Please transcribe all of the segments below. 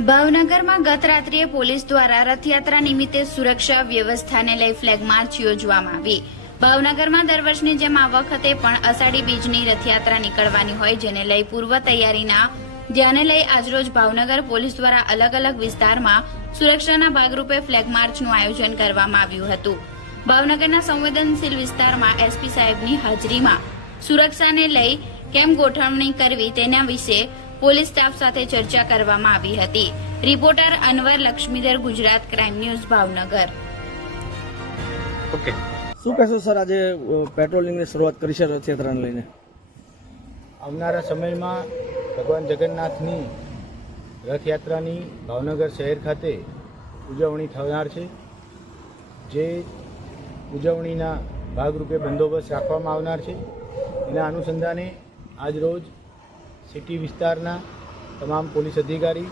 ભાવનગરમાં ગત રાત્રિએ પોલીસ દ્વારા રથયાત્રા નિમિત્તે સુરક્ષા વ્યવસ્થાને લઈ ફ્લેગ માર્ચ યોજવામાં આવી. ભાવનગરમાં દર વર્ષની જેમ આ વખતે પણ અષાઢી બીજની રથયાત્રા નીકળવાની હોય, જેને લઈ પૂર્વ તૈયારીના ધ્યાને લઈ આજરોજ ભાવનગર પોલીસ દ્વારા અલગ અલગ વિસ્તારમાં સુરક્ષાના ભાગરૂપે ફ્લેગ માર્ચનું આયોજન કરવામાં આવ્યું હતું. ભાવનગરના સંવેદનશીલ વિસ્તારમાં એસપી સાહેબની હાજરીમાં સુરક્ષાને લઈ કેમ ગોઠવણી કરવી તેના વિશે પોલીસ સ્ટાફ સાથે ચર્ચા કરવામાં આવી હતી. Reporter Anwar Laxmidhar Gujarat crime news Bhavnagar. Okay. શું કહેશો સર આજે પેટ્રોલિંગની શરૂઆત કરી છે રથયાત્રાને લઈને? આવનારા સમયમાં ભગવાન જગન્નાથની રથયાત્રાની ભાવનગર શહેર ખાતે ઉજવણી થનાર છે. જે ઉજવણીના ભાગરૂપે બંદોબસ્ત રાખવામાં આવનાર છે. એના અનુસંધાને આજરોજ સિટી વિસ્તારના તમામ પોલીસ અધિકારી,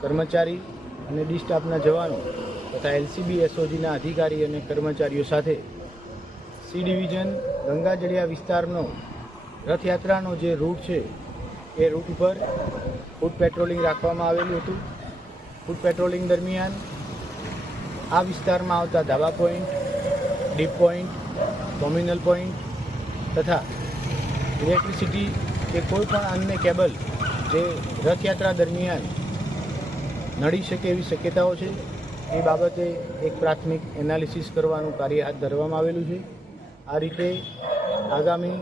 કર્મચારી અને ડી સ્ટાફના જવાનો તથા એલસીબી એસઓજીના અધિકારી અને કર્મચારીઓ સાથે સી ડિવિઝન ગંગાજળિયા વિસ્તારનો રથયાત્રાનો જે રૂટ છે, એ રૂટ ઉપર ફૂડ પેટ્રોલિંગ રાખવામાં આવેલું હતું. ફૂડ પેટ્રોલિંગ દરમિયાન આ વિસ્તારમાં આવતા ધાબા point deep point terminal point તથા ઇલેક્ટ્રિસિટી કે કોઈ પણ અન્ય કેબલ જે રથયાત્રા દરમિયાન નડી શકે એવી શક્યતાઓ છે, એ બાબતે એક પ્રાથમિક એનાલિસિસ કરવાનું કાર્ય હાથ ધરવામાં આવેલું છે. આ રીતે આગામી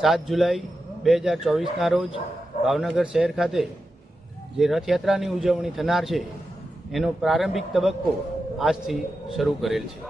સાત જુલાઈ બે હજાર ચોવીસના રોજ ભાવનગર શહેર ખાતે જે રથયાત્રાની ઉજવણી થનાર છે, એનો પ્રારંભિક તબક્કો આજથી શરૂ કરેલ છે.